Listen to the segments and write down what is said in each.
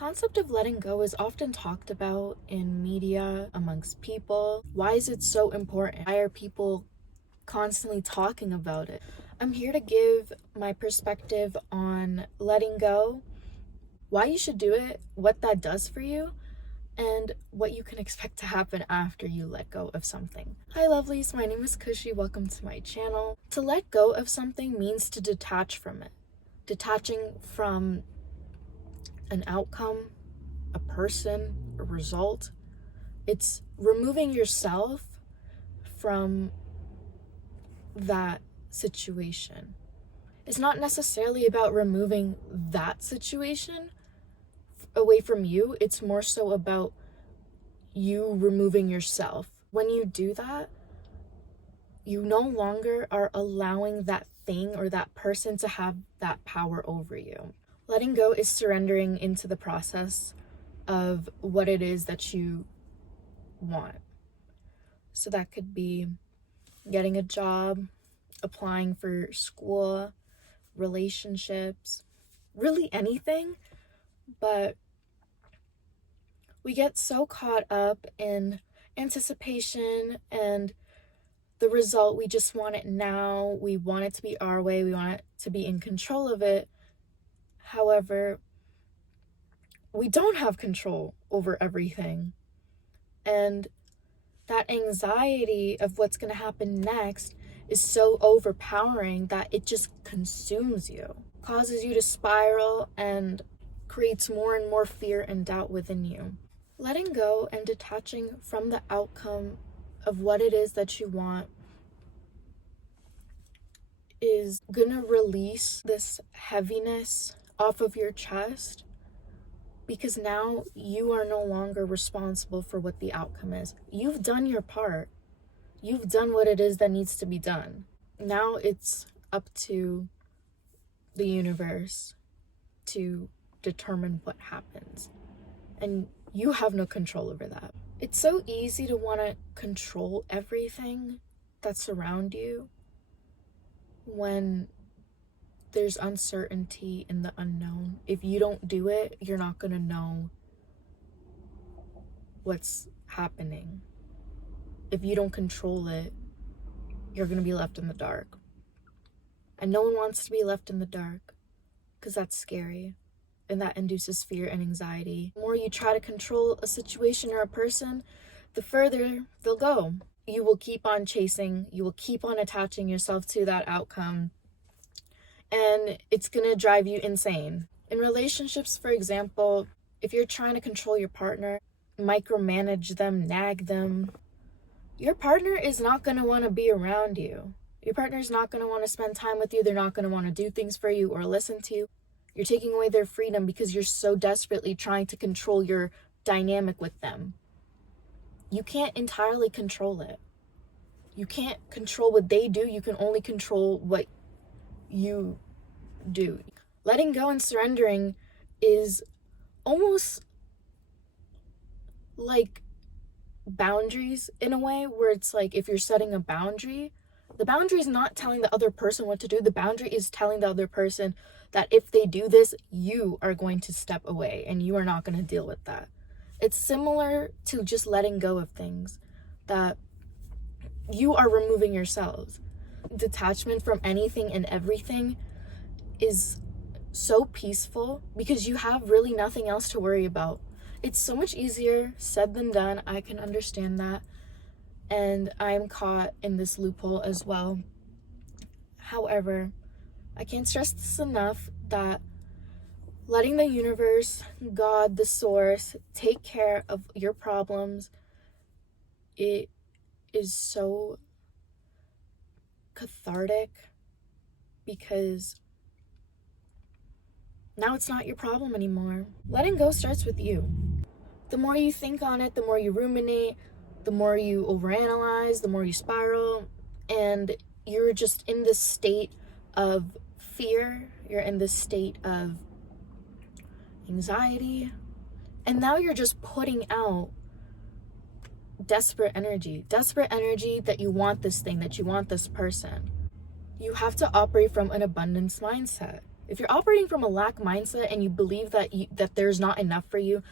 concept of letting go is often talked about in media, amongst people. Why is it so important? Why are people constantly talking about it? I'm here to give my perspective on letting go, why you should do it, what that does for you, and what you can expect to happen after you let go of something. Hi lovelies, my name is Kushi. Welcome to my channel. To let go of something means to detach from it. Detaching from an outcome, a person, a result. It's removing yourself from that situation. It's not necessarily about removing that situation away from you. It's more so about you removing yourself. When you do that, you no longer are allowing that thing or that person to have that power over you. Letting go is surrendering into the process of what it is that you want. So that could be getting a job, applying for school, relationships, really anything. But we get so caught up in anticipation and the result. We just want it now. We want it to be our way. We want it to be in control of it. However, we don't have control over everything. And that anxiety of what's going to happen next is so overpowering that it just consumes you, causes you to spiral, and creates more and more fear and doubt within you. Letting go and detaching from the outcome of what it is that you want is gonna release this heaviness off of your chest, because now you are no longer responsible for what the outcome is. You've done your part. You've done what it is that needs to be done. Now it's up to the universe to determine what happens. And you have no control over that. It's so easy to want to control everything that's around you when there's uncertainty in the unknown. If you don't do it, you're not going to know what's happening. If you don't control it, you're going to be left in the dark. And no one wants to be left in the dark, because that's scary. And that induces fear and anxiety. The more you try to control a situation or a person, the further they'll go. You will keep on chasing. You will keep on attaching yourself to that outcome. And it's going to drive you insane. In relationships, for example, if you're trying to control your partner, micromanage them, nag them, your partner is not going to want to be around you. Your partner is not going to want to spend time with you. They're not going to want to do things for you or listen to you. You're taking away their freedom because you're so desperately trying to control your dynamic with them. You can't entirely control it. You can't control what they do. You can only control what you do. Letting go and surrendering is almost like boundaries in a way, where it's like if you're setting a boundary, the boundary is not telling the other person what to do. The boundary is telling the other person that if they do this, you are going to step away and you are not going to deal with that. It's similar to just letting go of things, that you are removing yourselves. Detachment from anything and everything is so peaceful because you have really nothing else to worry about. It's so much easier said than done. I can understand that. And I'm caught in this loophole as well. However, I can't stress this enough that letting the universe, God, the source, take care of your problems, it is so cathartic, because now it's not your problem anymore. Letting go starts with you. The more you think on it, the more you ruminate, the more you overanalyze, the more you spiral, and you're just in this state of fear. You're in this state of anxiety, and now you're just putting out desperate energy that you want this thing, that you want this person. You have to operate from an abundance mindset. If you're operating from a lack mindset and you believe that there's not enough for you,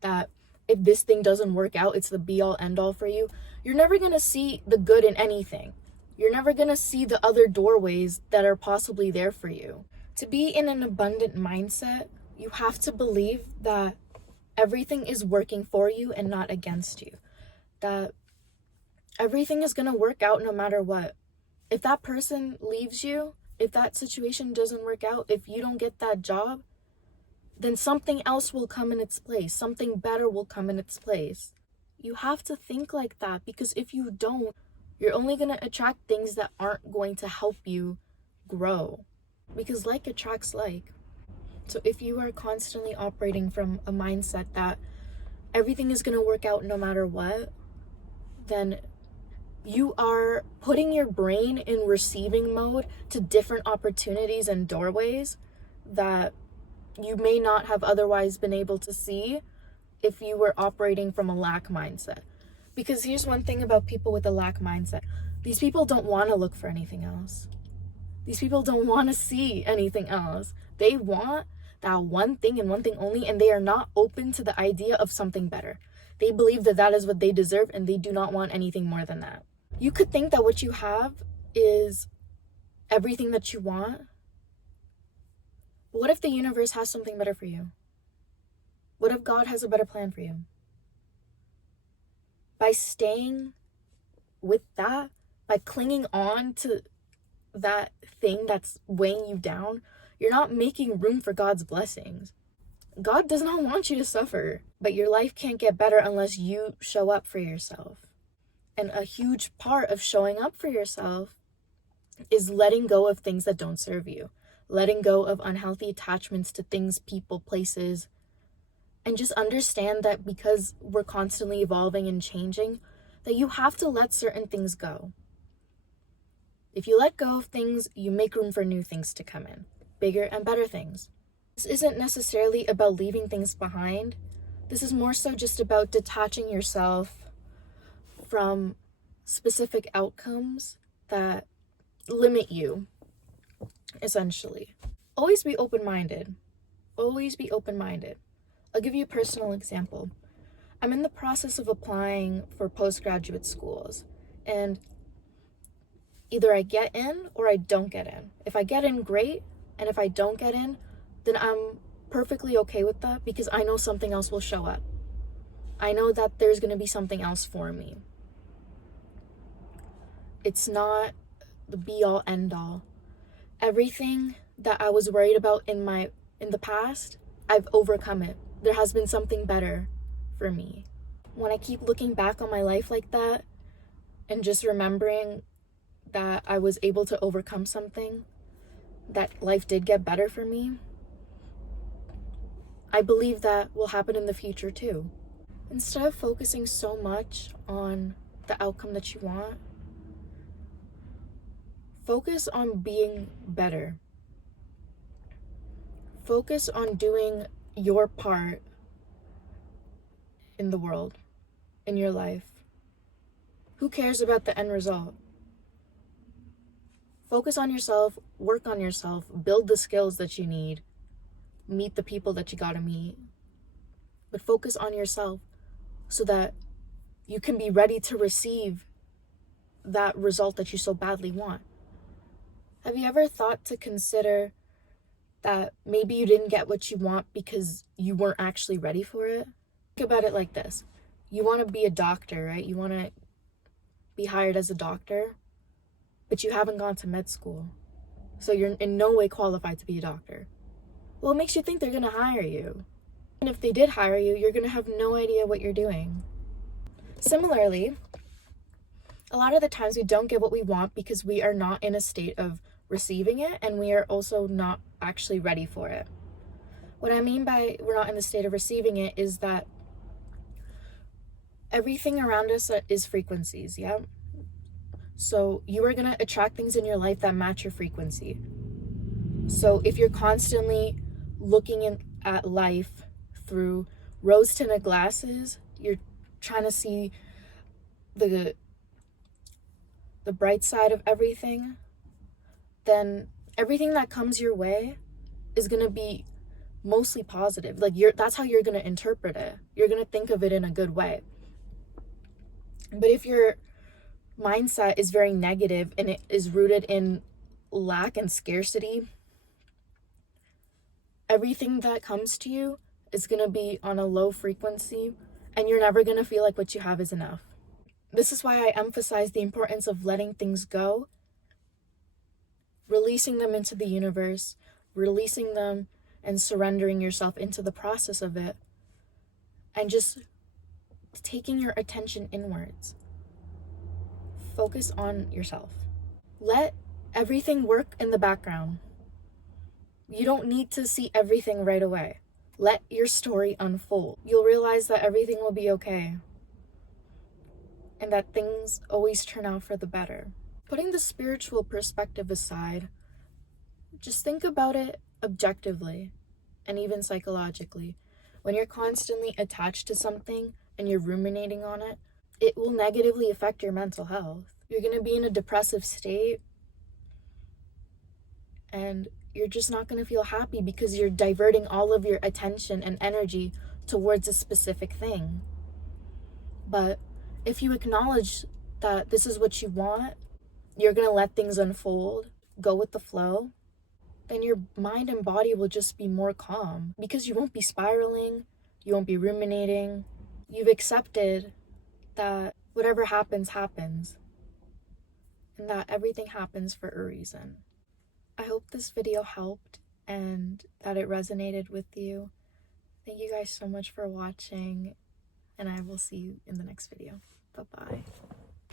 that if this thing doesn't work out, it's the be all end all for you, you're never going to see the good in anything. You're never going to see the other doorways that are possibly there for you. To be in an abundant mindset, you have to believe that everything is working for you and not against you. That everything is going to work out no matter what. If that person leaves you, if that situation doesn't work out, if you don't get that job, then something else will come in its place. Something better will come in its place. You have to think like that, because if you don't, you're only going to attract things that aren't going to help you grow, because like attracts like. So if you are constantly operating from a mindset that everything is going to work out no matter what, then you are putting your brain in receiving mode to different opportunities and doorways that you may not have otherwise been able to see if you were operating from a lack mindset. Because here's one thing about people with a lack mindset. These people don't want to look for anything else. These people don't want to see anything else. They want that one thing and one thing only, and they are not open to the idea of something better. They believe that that is what they deserve, and they do not want anything more than that. You could think that what you have is everything that you want. What if the universe has something better for you? What if God has a better plan for you? By staying with that, by clinging on to that thing that's weighing you down, you're not making room for God's blessings. God does not want you to suffer, but your life can't get better unless you show up for yourself. And a huge part of showing up for yourself is letting go of things that don't serve you, letting go of unhealthy attachments to things, people, places, and just understand that because we're constantly evolving and changing, that you have to let certain things go. If you let go of things, you make room for new things to come in, bigger and better things. This isn't necessarily about leaving things behind. This is more so just about detaching yourself from specific outcomes that limit you, essentially. Always be open-minded. Always be open-minded. I'll give you a personal example. I'm in the process of applying for postgraduate schools, and either I get in or I don't get in. If I get in, great, and if I don't get in, then I'm perfectly okay with that, because I know something else will show up. I know that there's going to be something else for me. It's not the be-all, end-all. Everything that I was worried about in the past, I've overcome it. There has been something better for me. When I keep looking back on my life like that and just remembering that I was able to overcome something, that life did get better for me, I believe that will happen in the future too. Instead of focusing so much on the outcome that you want, focus on being better. Focus on doing your part in the world, in your life. Who cares about the end result? Focus on yourself, work on yourself, build the skills that you need, meet the people that you gotta meet. But focus on yourself so that you can be ready to receive that result that you so badly want. Have you ever thought to consider that maybe you didn't get what you want because you weren't actually ready for it? Think about it like this. You want to be a doctor, right? You want to be hired as a doctor, but you haven't gone to med school. So you're in no way qualified to be a doctor. Well, it makes you think they're going to hire you. And if they did hire you, you're going to have no idea what you're doing. Similarly, a lot of the times we don't get what we want because we are not in a state of receiving it, and we are also not actually ready for it. What I mean by we're not in the state of receiving it is that everything around us is frequencies, yeah? So you are going to attract things in your life that match your frequency. So if you're constantly looking at life through rose-tinted glasses, you're trying to see the bright side of everything, then everything that comes your way is going to be mostly positive. Like, that's how you're going to interpret it. You're going to think of it in a good way. But if your mindset is very negative and it is rooted in lack and scarcity, everything that comes to you is going to be on a low frequency, and you're never going to feel like what you have is enough. This is why I emphasize the importance of letting things go, releasing them into the universe, releasing them and surrendering yourself into the process of it, and just taking your attention inwards. Focus on yourself. Let everything work in the background. You don't need to see everything right away. Let your story unfold. You'll realize that everything will be okay, and that things always turn out for the better. Putting the spiritual perspective aside, just think about it objectively and even psychologically. When you're constantly attached to something and you're ruminating on it, it will negatively affect your mental health. You're going to be in a depressive state, and you're just not going to feel happy because you're diverting all of your attention and energy towards a specific thing. But if you acknowledge that this is what you want, you're going to let things unfold, go with the flow, then your mind and body will just be more calm because you won't be spiraling, you won't be ruminating. You've accepted that whatever happens, happens, and that everything happens for a reason. I hope this video helped and that it resonated with you. Thank you guys so much for watching, and I will see you in the next video. Bye-bye.